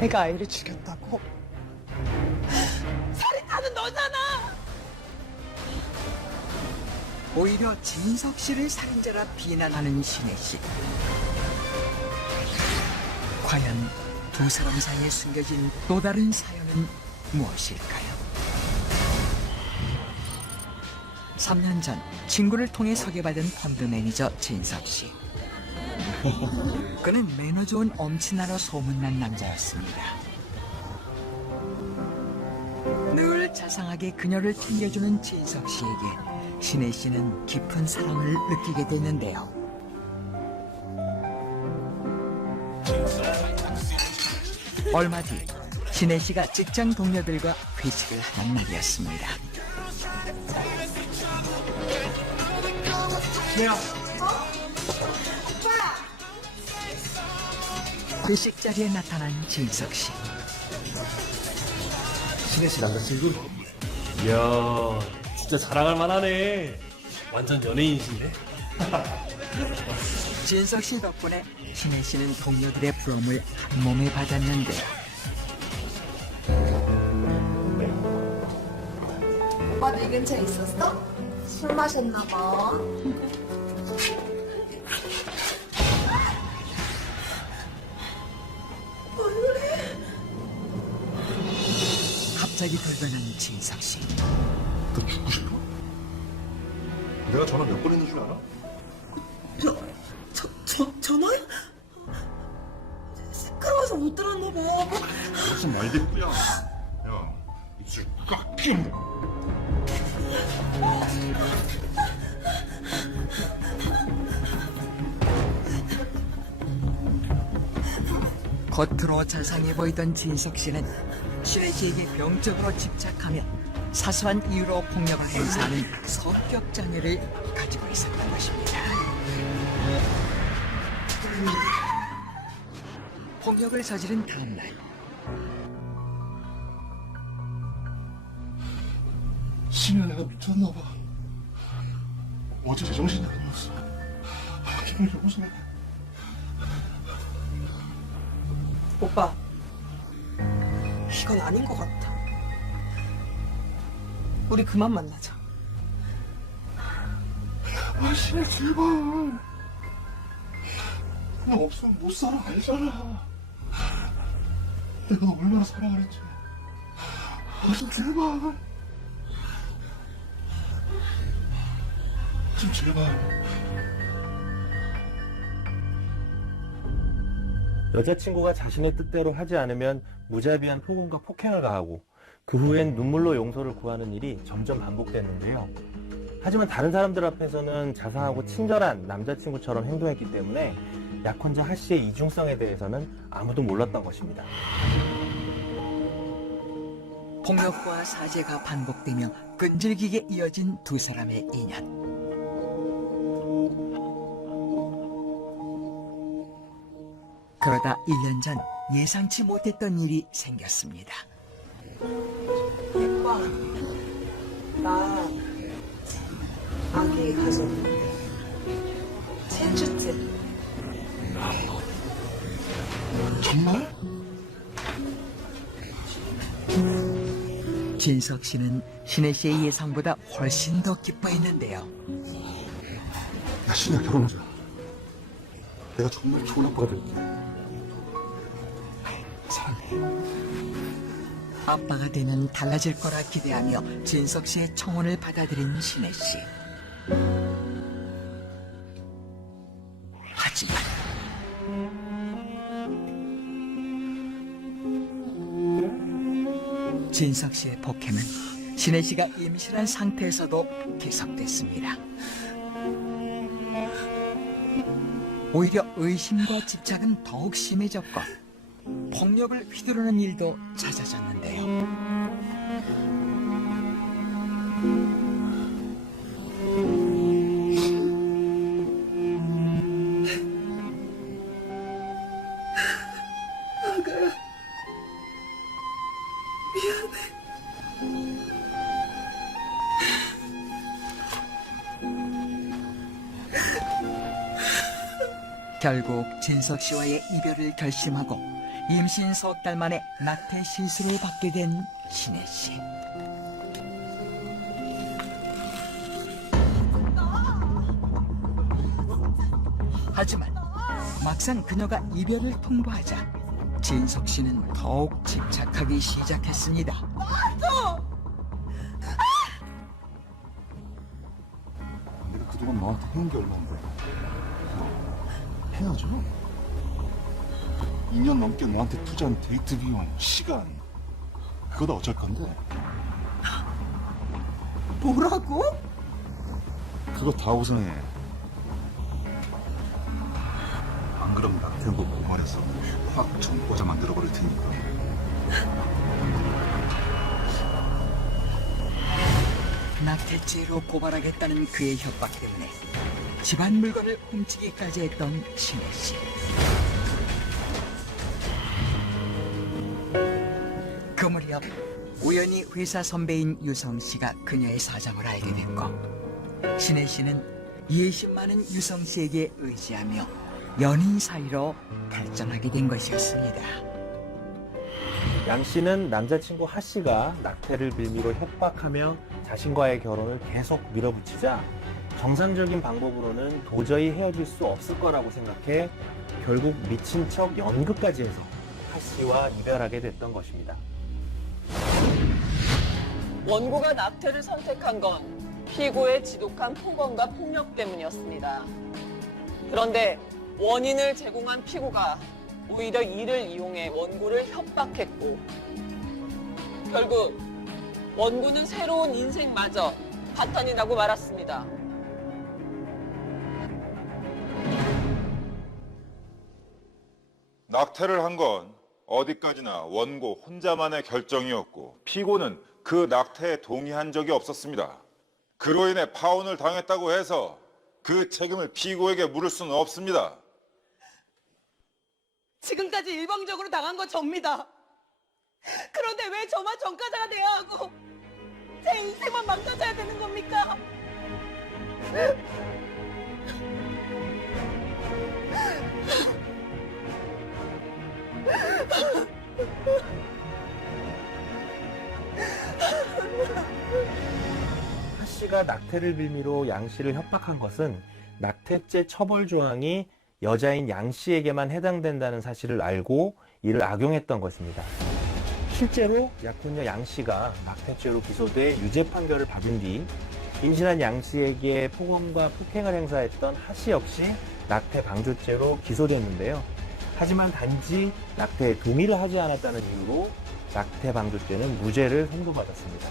내가 아이를 죽였다고. 살인자는 너잖아. 오히려 진석 씨를 살인자라 비난하는 신혜 씨. 과연 두 사람 사이에 숨겨진 또 다른 사연은 무엇일까요? 3년 전 친구를 통해 소개받은 펀드 매니저 진석 씨. 그는 매너 좋은 엄친아로 소문난 남자였습니다. 늘 자상하게 그녀를 챙겨주는 진석 씨에게 신혜 씨는 깊은 사랑을 느끼게 됐는데요. 얼마 뒤 신혜 씨가 직장 동료들과 회식을 하는 날이었습니다. 회식 자리에 나타난 진석 씨. 신혜 씨 남자친구? 이야, 진짜 자랑할 만하네. 완전 연예인이신데? 진석 씨 덕분에 신혜 씨는 동료들의 부러움을 한 몸에 받았는데 오빠도 이 근처에 있었어? 술 마셨나 봐. 갑자기 돌변한 진석 씨. 너 죽고 싶어? 내가 전화 몇 번 했는 줄 알아? 전화요? 시끄러워서 못 들었나 봐. 무슨 말대꾸야. 야, 입술 꽉 끼운다. 겉으로 자상해 보이던 진석 씨는 신혜 씨에게 병적으로 집착하며 사소한 이유로 폭력을 행사하는 성격 장애를 가지고 있었던 것입니다. 폭력을 저지른 다음 날 신혜 내가 미쳤나 봐. 어제 제정신이 아니었어. 걔를 여보세요. 오빠, 이건 아닌 것 같아. 우리 그만 만나자. 아, 신혜 제발. 너 없으면 못 살아 알잖아. 내가 너 얼마나 사랑을 했지. 아, 좀 제발. 좀 제발. 여자친구가 자신의 뜻대로 하지 않으면 무자비한 폭언과 폭행을 가하고 그 후엔 눈물로 용서를 구하는 일이 점점 반복됐는데요. 하지만 다른 사람들 앞에서는 자상하고 친절한 남자친구처럼 행동했기 때문에 약혼자 하 씨의 이중성에 대해서는 아무도 몰랐던 것입니다. 폭력과 사죄가 반복되며 끈질기게 이어진 두 사람의 인연. 그러다 1년 전 예상치 못했던 일이 생겼습니다. 오빠, 나 아기 가족 셋째째. 정말? 진석 씨는 신혜 씨의 예상보다 훨씬 더 기뻐했는데요. 야, 신혜야, 결혼하자. 내가 정말 좋은 아빠가 될게. 사랑해. 아빠가 되면 달라질 거라 기대하며 진석 씨의 청혼을 받아들인 신혜 씨. 하지만 진석 씨의 폭행은 신혜 씨가 임신한 상태에서도 계속됐습니다. 오히려 의심과 집착은 더욱 심해졌고 폭력을 휘두르는 일도 잦아졌는데요. 결국 진석 씨와의 이별을 결심하고 임신 석 달 만에 낙태 시술을 받게 된 신혜 씨. 하지만 막상 그녀가 이별을 통보하자 진석 씨는 더욱 집착하기 시작했습니다. 내가 그동안 너한테 해온 게 얼마인데? 헤어져? 2년 넘게 너한테 투자한 데이트 비용, 시간. 그거 다 어쩔 건데? 뭐라고? 그거 다 우선해. 안 그러면 낙태고 공원에서 확 전꽂아 만들어버릴 테니까. 낙태죄로 고발하겠다는 그의 협박 때문에 집안 물건을 훔치기까지 했던 신혜 씨. 그 무렵 우연히 회사 선배인 유성 씨가 그녀의 사정을 알게 됐고 신혜 씨는 예심 많은 유성 씨에게 의지하며 연인 사이로 발전하게 된 것이었습니다. 양 씨는 남자친구 하 씨가 낙태를 빌미로 협박하며 자신과의 결혼을 계속 밀어붙이자 정상적인 방법으로는 도저히 헤어질 수 없을 거라고 생각해 결국 미친 척 연극까지 해서 하 씨와 이별하게 됐던 것입니다. 원고가 낙태를 선택한 건 피고의 지독한 폭언과 폭력 때문이었습니다. 그런데 원인을 제공한 피고가 오히려 이를 이용해 원고를 협박했고 결국 원고는 새로운 인생마저 파탄이 나고 말았습니다. 낙태를 한 건 어디까지나 원고 혼자만의 결정이었고 피고는 그 낙태에 동의한 적이 없었습니다. 그로 인해 파혼을 당했다고 해서 그 책임을 피고에게 물을 수는 없습니다. 지금까지 일방적으로 당한 건 접니다. 그런데 왜 저만 전과자가 돼야 하고 제 인생만 망가져야 되는 겁니까? 하 씨가 낙태를 빌미로 양 씨를 협박한 것은 낙태죄 처벌 조항이 여자인 양 씨에게만 해당된다는 사실을 알고 이를 악용했던 것입니다. 실제로 약혼녀 양 씨가 낙태죄로 기소돼 유죄 판결을 받은 뒤 임신한 양 씨에게 폭언과 폭행을 행사했던 하 씨 역시 낙태 방조죄로 기소됐는데요. 하지만 단지 낙태에 동의를 하지 않았다는 이유로 낙태 방조죄는 무죄를 선고받았습니다.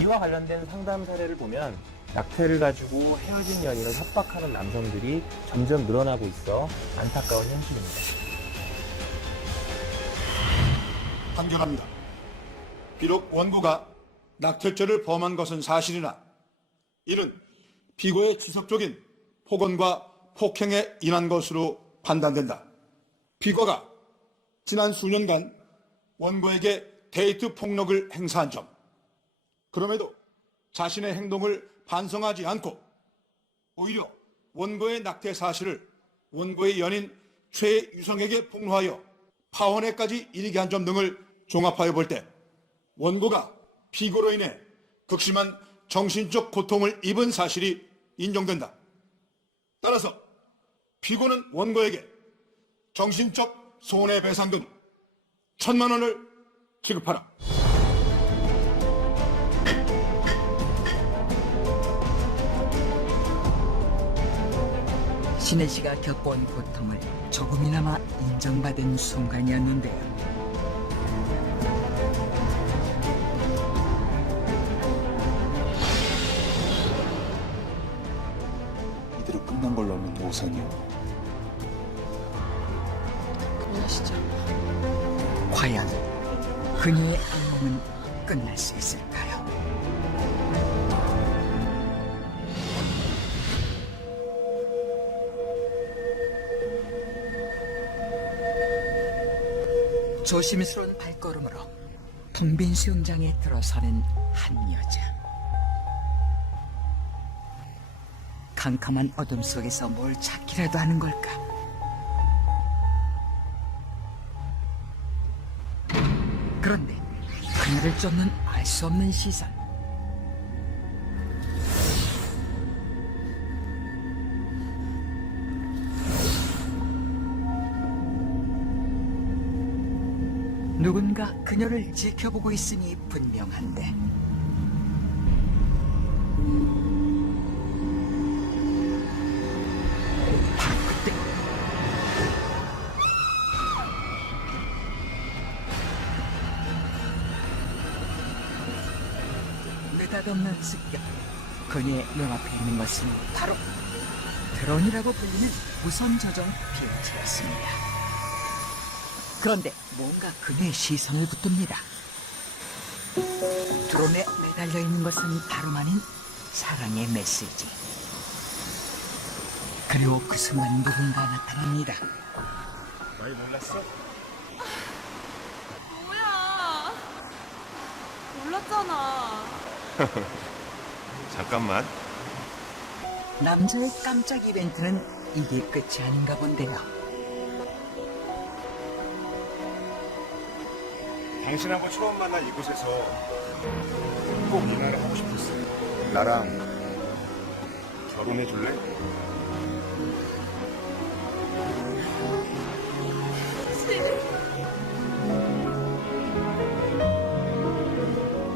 이와 관련된 상담 사례를 보면 낙태를 가지고 헤어진 연인을 협박하는 남성들이 점점 늘어나고 있어 안타까운 현실입니다. 판결합니다. 비록 원고가 낙태죄를 범한 것은 사실이나 이는 피고의 지속적인 폭언과 폭행에 인한 것으로 판단된다. 피고가 지난 수년간 원고에게 데이트 폭력을 행사한 점, 그럼에도 자신의 행동을 반성하지 않고 오히려 원고의 낙태 사실을 원고의 연인 최유성에게 폭로하여 파혼에까지 이르게 한 점 등을 종합하여 볼 때 원고가 피고로 인해 극심한 정신적 고통을 입은 사실이 인정된다. 따라서 피고는 원고에게 정신적 손해배상금 1,000만 원을 지급하라. 신혜 씨가 겪어온 고통을 조금이나마 인정받은 순간이었는데요. 이대로 끝난 걸로 하면 노상이야. 그만하시죠. 과연 그녀의 악몽은 끝날 수 있을까요? 조심스러운 발걸음으로 텅 빈 수영장에 들어서는 한 여자. 캄캄한 어둠 속에서 뭘 찾기라도 하는 걸까? 그런데 그녀를 쫓는 알 수 없는 시선. 누군가 그녀를 지켜보고 있음이 분명한데 바로 그때 느닷없는 습격. 그녀의 눈앞에 있는 것은 바로 드론이라고 불리는 무선 조종 비행체였습니다. 그런데 뭔가 그녀의 시선을 붙듭니다. 드론에 매달려 있는 것은 다름 아닌 사랑의 메시지. 그리고 그 순간 누군가 나타납니다. 많이 놀랐어? 뭐야? 몰랐잖아. 잠깐만. 남자의 깜짝 이벤트는 이게 끝이 아닌가 본데요. 당신하고 처음 만난 이곳에서 꼭 이 말을 하고 싶었어. 나랑 결혼해 줄래?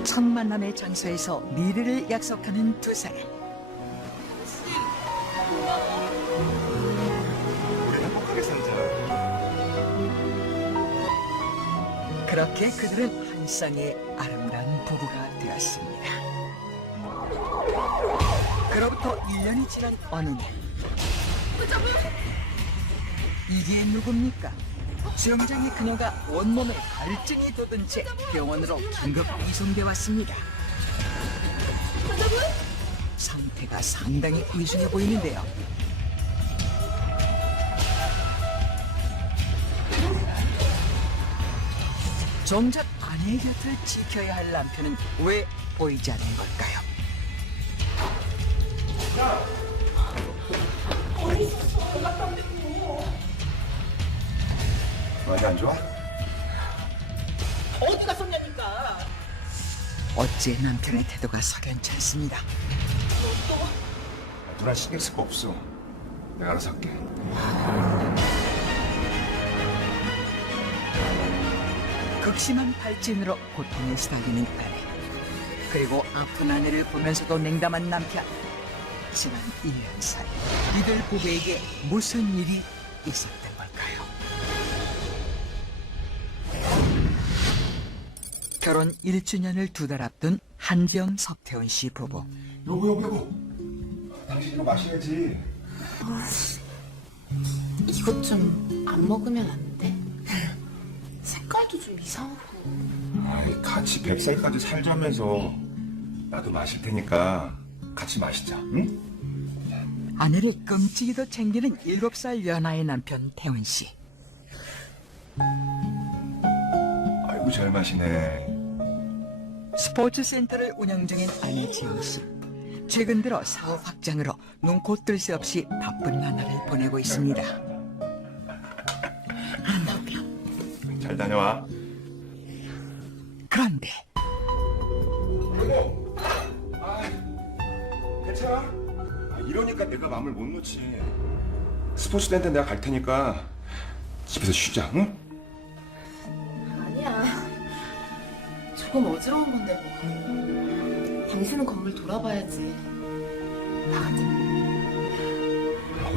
첫 만남의 장소에서 미래를 약속하는 두 사람. 우리 행복하게 살자. 그렇게 그들은 한 쌍의 아름다운 부부가 되었습니다. 그로부터 1년이 지난 어느 날, 이게 누굽니까? 수영장에 그녀가 온몸에 갈증이 돋은 채 병원으로 긴급 이송돼 왔습니다. 상태가 상당히 위중해 보이는데요. 정작 아내의 곁을 지켜야 할 남편은 왜 보이지 않는 걸까요? 많이 안 좋아? 어디 갔었냐니까. 어째 남편의 태도가 석연치 않습니다. 누나 신경 쓸 거 없어. 내가 알아서 할게. 극심한 발진으로 고통에 시달리는 아내, 그리고 아픈 아내를 보면서도 냉담한 남편. 지난 1년 사이 이들 부부에게 무슨 일이 있었던 걸까요? 결혼 1주년을 두 달 앞둔 한정 석태훈 씨 부부. 여보. 당신 이거 마셔야지. 이것 좀 안 먹으면 안 돼? 색깔도 좀 이상하고. 아이, 같이 100살까지 살자면서 나도 마실 테니까 같이 마시자, 응? 아내를 끔찍이도 챙기는 7살 연하의 남편 태훈 씨. 아이고, 잘 마시네. 스포츠 센터를 운영 중인 아내 지영 씨. 최근 들어 사업 확장으로 눈코 뜰 새 없이 바쁜 나날을 보내고 있습니다. 잘 다녀와. 그런데 괜찮아? 이러니까 내가 마음을 못 놓지. 스포츠 댄데 내가 갈 테니까 집에서 쉬자, 응? 아니야. 조금 어지러운 건데 뭐. 당신은 건물 돌아봐야지. 나가자.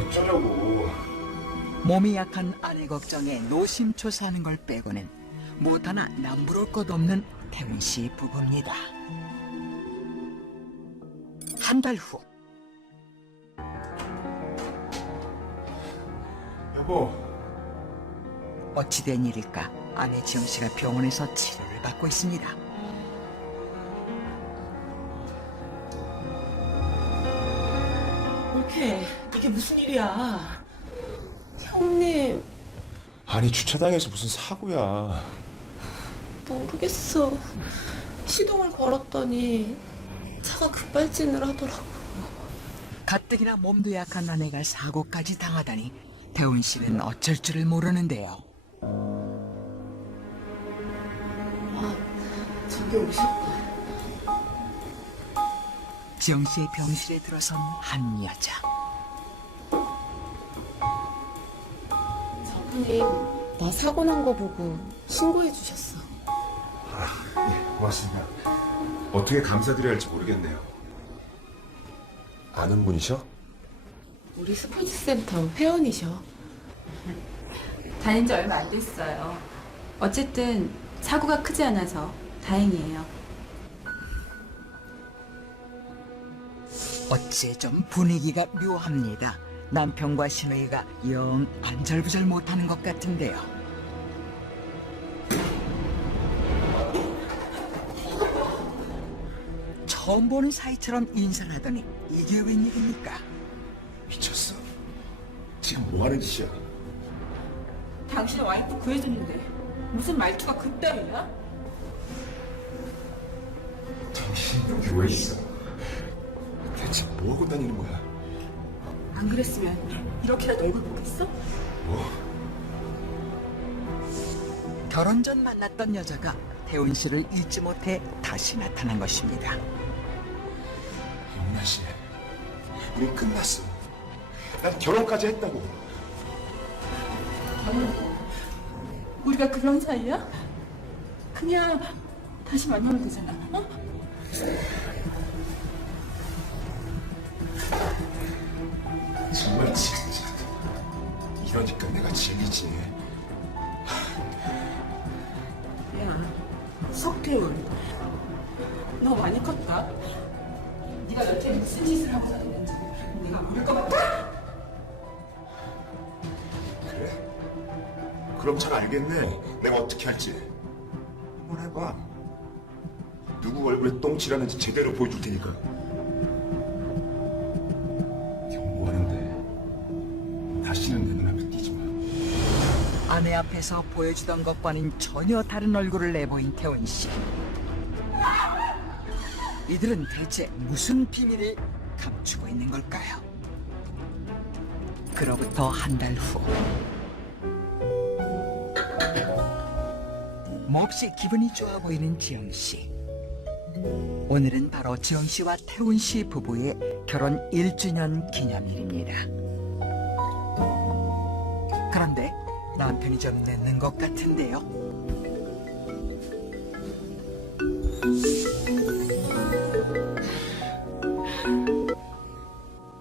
어쩌려고. 몸이 약한 아내 걱정에 노심초사하는 걸 빼고는 못 하나 남부러울 것 없는 태훈 씨 부부입니다. 한 달 후 여보, 어찌된 일일까 아내 지영 씨가 병원에서 치료를 받고 있습니다. 이렇게 이게 무슨 일이야? 형님, 아니 주차장에서 무슨 사고야. 모르겠어. 시동을 걸었더니 차가 급발진을 하더라고. 가뜩이나 몸도 약한 아내가 사고까지 당하다니 태훈 씨는 어쩔 줄을 모르는데요. 여기 오셨다. 지영 씨의 병실에 들어선 한 여자. 저분이 나 사고 난 거 보고 신고해 주셨어. 고맙습니다. 어떻게 감사드려야 할지 모르겠네요. 아는 분이셔? 우리 스포츠센터 회원이셔. 다닌 지 얼마 안 됐어요. 어쨌든 사고가 크지 않아서 다행이에요. 어째 좀 분위기가 묘합니다. 남편과 신우이가 영 안절부절 못하는 것 같은데요. 처음 보는 사이처럼 인사를 하더니 이게 웬일입니까? 미쳤어. 지금 뭐 하는 짓이야? 당신 와이프 구해줬는데 무슨 말투가 그따위야? 당신 여기 왜 있어? 대체 뭐 하고 다니는 거야? 안 그랬으면 이렇게라도 얼굴 보겠어? 뭐? 결혼 전 만났던 여자가 태훈 씨를 잊지 못해 다시 나타난 것입니다. 영나 씨, 우린 끝났어. 난 결혼까지 했다고. 우리가 그런 사이야? 그냥 다시 만나면 되잖아. 어? 정말 진짜. 이러니까 내가 질리지. 야, 석태훈, 너 많이 컸다. 네가 여태 무슨 짓을 하고 다니는지 내가 모를 것 같아? 그래? 그럼 잘 알겠네. 내가 어떻게 할지. 한번 해봐. 누구 얼굴에 똥칠하는지 제대로 보여줄 테니까. 경고하는데 다시는 내 눈앞에 띄지 마. 아내 앞에서 보여주던 것과는 전혀 다른 얼굴을 내보인 태훈 씨. 이들은 대체 무슨 비밀을 감추고 있는 걸까요? 그로부터 한 달 후. 몹시 기분이 좋아 보이는 지영 씨. 오늘은 바로 지영 씨와 태훈 씨 부부의 결혼 1주년 기념일입니다. 그런데 남편이 좀 늦는 것 같은데요.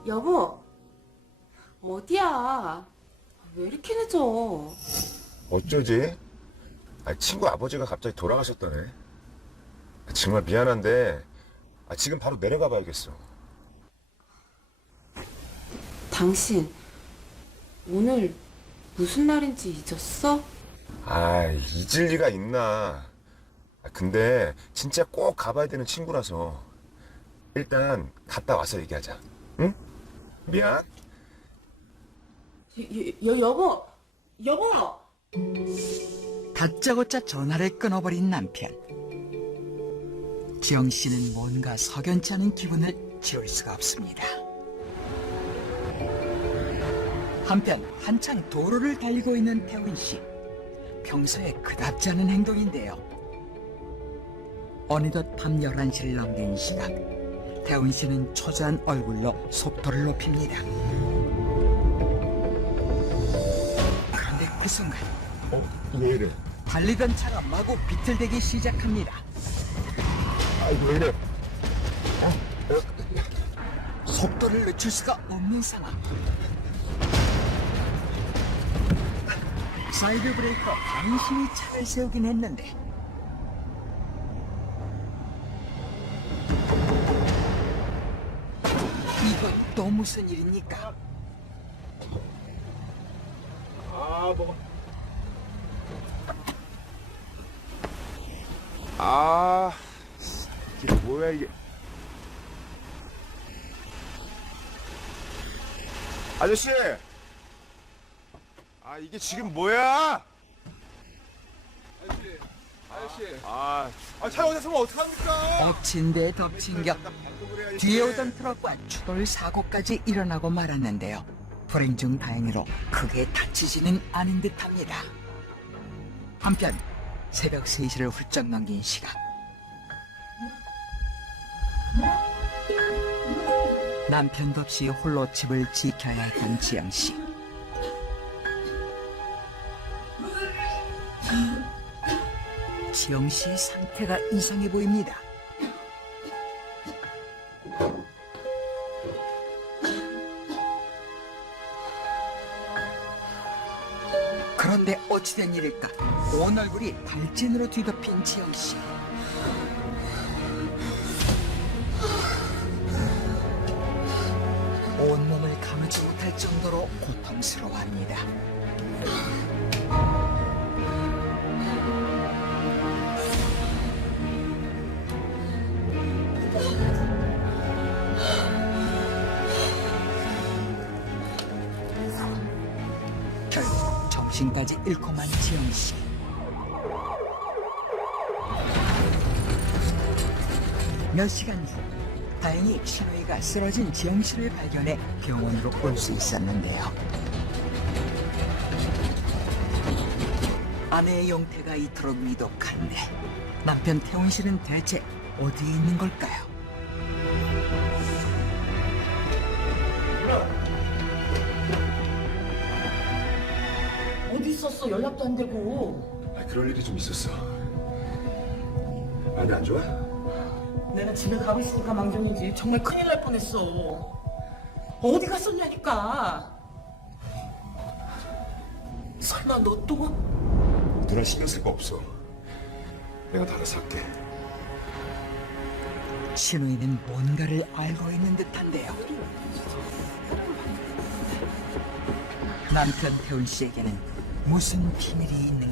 여보, 어디야? 왜 이렇게 늦어? 어쩌지? 친구 아버지가 갑자기 돌아가셨다네. 정말 미안한데 지금 바로 내려가 봐야겠어. 당신 오늘 무슨 날인지 잊었어? 잊을 리가 있나. 근데 진짜 꼭 가봐야 되는 친구라서 일단 갔다 와서 얘기하자. 응? 미안. 여보, 여보! 다짜고짜 전화를 끊어버린 남편. 지영 씨는 뭔가 석연치 않은 기분을 지울 수가 없습니다. 한편 한창 도로를 달리고 있는 태훈 씨. 평소에 그답지 않은 행동인데요. 어느덧 밤 11시를 넘긴 시각. 태훈 씨는 초조한 얼굴로 속도를 높입니다. 그런데 그 순간 왜 이래? 달리던 차가 마구 비틀대기 시작합니다. 왜 이래? 속도를 늦출 수가 없는 상황. 사이드 브레이커 간신히 차를 세우긴 했는데 이건 또 무슨 일입니까? 이게 뭐야 이게? 아저씨! 이게 지금 뭐야? 아저씨! 차 여기서 서면 어떡합니까? 엎친 데 덮친 격. 뒤에 오던 트럭과 추돌 사고까지 일어나고 말았는데요. 불행 중 다행히로 크게 다치지는 않은 듯합니다. 한편 새벽 3시를 훌쩍 넘긴 시각. 남편도 없이 홀로 집을 지켜야 했던 지영 씨. 지영 씨의 상태가 이상해 보입니다. 그런데 어찌된 일일까? 온 얼굴이 발진으로 뒤덮인 지영 씨. 온몸을 가누지 못할 정도로 고통스러워합니다. 결국 정신까지 잃고만 지영 씨. 몇 시간 후 다행히 신우이가 쓰러진 지영 씨를 발견해 병원으로 올 수 있었는데요. 아내의 용태가 이토록 위독한데 남편 태훈 씨는 대체 어디에 있는 걸까요? 어디 있었어? 연락도 안 되고. 그럴 일이 좀 있었어. 많이 안 좋아? 내가 집에 가고 있으니까 망정이지. 정말 큰일 날 뻔했어. 어디 갔었냐니까. 설마 너 또? 누나 신경 쓸 거 없어. 내가 다 알아서 할게. 신우이는 뭔가를 알고 있는 듯한데요. 남편 태훈 씨에게는 무슨 비밀이 있는